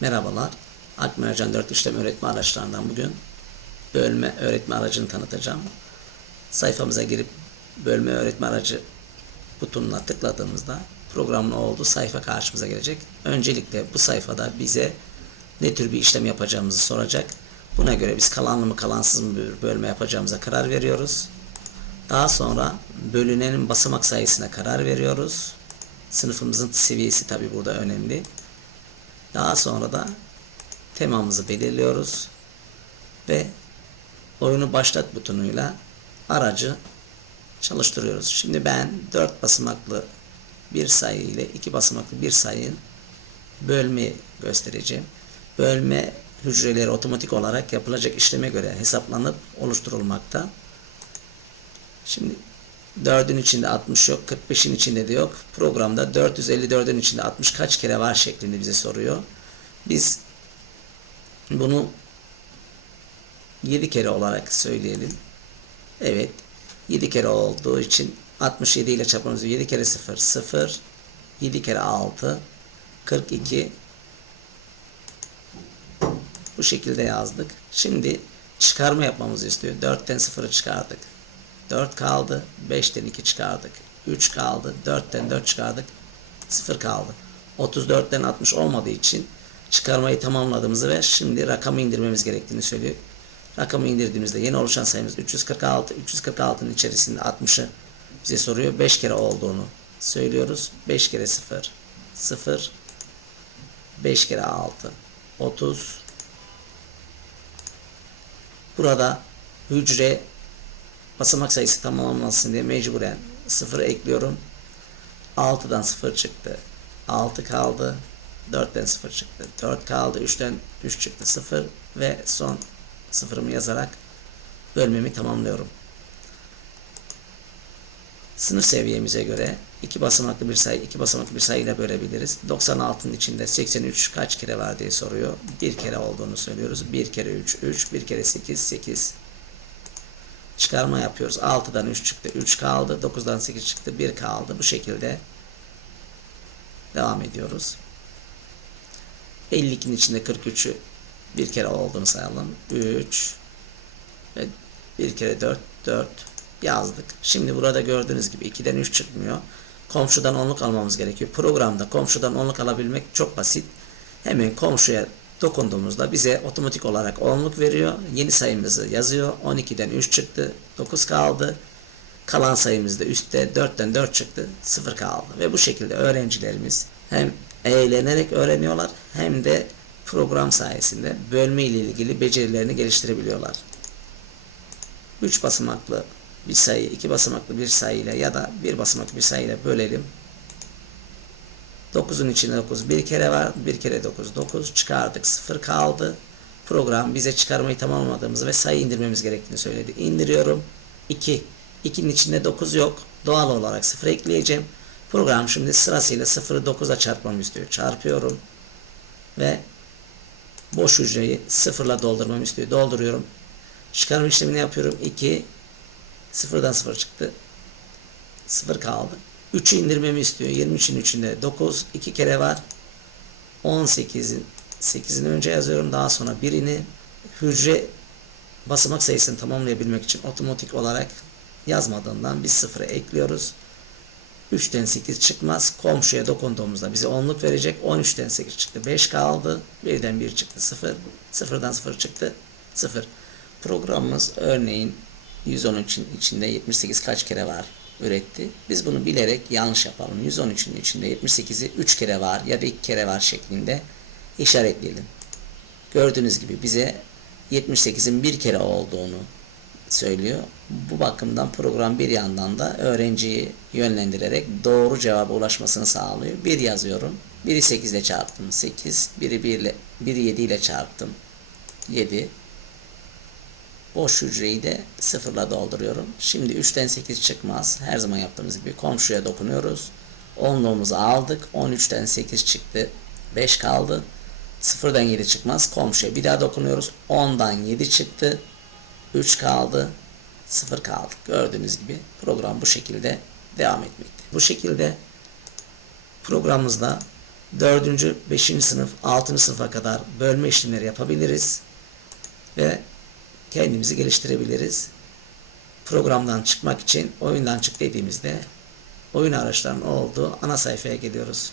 Merhabalar. Alp Mercan 4 işlem öğretme araçlarından bugün bölme öğretme aracını tanıtacağım. Sayfamıza girip bölme öğretme aracı butonuna tıkladığımızda programın olduğu sayfa karşımıza gelecek. Öncelikle bu sayfada bize ne tür bir işlem yapacağımızı soracak. Buna göre biz kalanlı mı kalansız mı bir bölme yapacağımıza karar veriyoruz. Daha sonra bölünenin basamak sayısına karar veriyoruz. Sınıfımızın seviyesi tabi burada önemli. Daha sonra da temamızı belirliyoruz ve oyunu başlat butonuyla aracı çalıştırıyoruz. Şimdi ben 4 basamaklı bir sayı ile 2 basamaklı bir sayının bölme göstereceğim. Bölme hücreleri otomatik olarak yapılacak işleme göre hesaplanıp oluşturulmakta. Şimdi 4'ün içinde 60 yok, 45'in içinde de yok. Programda 454'ün içinde 60 kaç kere var şeklinde bize soruyor. Biz bunu 7 kere olarak söyleyelim. Evet. 7 kere olduğu için 67 ile çarpmamız 7 kere 0 0 7 kere 6 42 bu şekilde yazdık. Şimdi çıkarma yapmamızı istiyor. 4'ten 0'ı çıkardık. 4 kaldı. 5'ten 2 çıkardık. 3 kaldı. 4'ten 4 çıkardık. 0 kaldı. 34'ten 60 olmadığı için çıkarmayı tamamladığımızı ve şimdi rakamı indirmemiz gerektiğini söylüyor. Rakamı indirdiğimizde yeni oluşan sayımız 346. 346'nın içerisinde 60'ı bize soruyor. 5 kere olduğunu söylüyoruz. 5 kere 0 0 5 kere 6 30 Burada hücre basamak sayısı tamamlansın diye mecburen 0 ekliyorum. 6'dan 0 çıktı. 6 kaldı. 4'ten 0 çıktı. 4 kaldı. 3'ten 3 çıktı. 0 ve son sıfırımı yazarak bölmemi tamamlıyorum. Sınıf seviyemize göre iki basamaklı bir sayı iki basamaklı bir sayıyla bölebiliriz. 96'nın içinde 83 kaç kere var diye soruyor. Bir kere olduğunu söylüyoruz. Bir kere 3 3 bir kere 8 8 çıkarma yapıyoruz. 6'dan 3 çıktı. 3 kaldı. 9'dan 8 çıktı. 1 kaldı. Bu şekilde devam ediyoruz. 52'nin içinde 43'ü bir kere olduğunu sayalım. 3 ve bir kere 4 4 yazdık. Şimdi burada gördüğünüz gibi 2'den 3 çıkmıyor. Komşudan onluk almamız gerekiyor. Programda komşudan onluk alabilmek çok basit. Hemen komşuya dokunduğumuzda bize otomatik olarak onluk veriyor. Yeni sayımızı yazıyor. 12'den 3 çıktı. 9 kaldı. Kalan sayımız da üstte 4'ten 4 çıktı. 0 kaldı. Ve bu şekilde öğrencilerimiz hem eğlenerek öğreniyorlar hem de program sayesinde bölme ile ilgili becerilerini geliştirebiliyorlar. 3 basamaklı bir sayı, 2 basamaklı bir sayıyla ya da bir basamaklı bir sayıyla bölelim. 9'un içinde 9 bir kere var. Bir kere 9 9 çıkardık. 0 kaldı. Program bize çıkarmayı tamamlamadığımızı ve sayı indirmemiz gerektiğini söyledi. İndiriyorum. 2. 2'nin içinde 9 yok. Doğal olarak 0 ekleyeceğim. Program şimdi sırasıyla 0'ı 9'a çarpmamı istiyor. Çarpıyorum. Ve boş hücreyi 0 ile doldurmamı istiyor. Dolduruyorum. Çıkarma işlemini yapıyorum. 2 0'dan 0 çıktı. 0 kaldı. 3'ü indirmemi istiyor. 23'ün içinde 9 2 kere var. 18'in 8'ini önce yazıyorum. Daha sonra birini hücre basamak sayısını tamamlayabilmek için otomatik olarak yazmadığından biz 0'ı ekliyoruz. 3'ten 8 çıkmaz. Komşuya dokunduğumuzda bize 10'luk verecek. 13'ten 8 çıktı. 5 kaldı. 1'den 1 çıktı. 0. 0'dan 0 çıktı. 0. Programımız örneğin 110 için içinde 78 kaç kere var üretti. Biz bunu bilerek yanlış yapalım. 113'ün içinde 78'i 3 kere var ya da 2 kere var şeklinde işaretleyelim. Gördüğünüz gibi bize 78'in bir kere olduğunu söylüyor. Bu bakımdan program bir yandan da öğrenciyi yönlendirerek doğru cevaba ulaşmasını sağlıyor. 1 yazıyorum. 1'i 8 ile çarptım. 8. 1'i 1 ile 1'i 7 ile çarptım. 7. Boş hücreyi de sıfırla dolduruyorum. Şimdi 3'ten 8 çıkmaz. Her zaman yaptığımız gibi komşuya dokunuyoruz. Onluğumuzu aldık. 13'ten 8 çıktı. 5 kaldı. 0'dan 7 çıkmaz. Komşuya bir daha dokunuyoruz. 10'dan 7 çıktı. 3 kaldı. 0 kaldı. Gördüğünüz gibi program bu şekilde devam etmekte. Bu şekilde programımızda 4. 5. sınıf 6. sınıfa kadar bölme işlemleri yapabiliriz ve kendimizi geliştirebiliriz. Programdan çıkmak için oyundan çık dediğimizde oyun araçlarının olduğu ana sayfaya geliyoruz.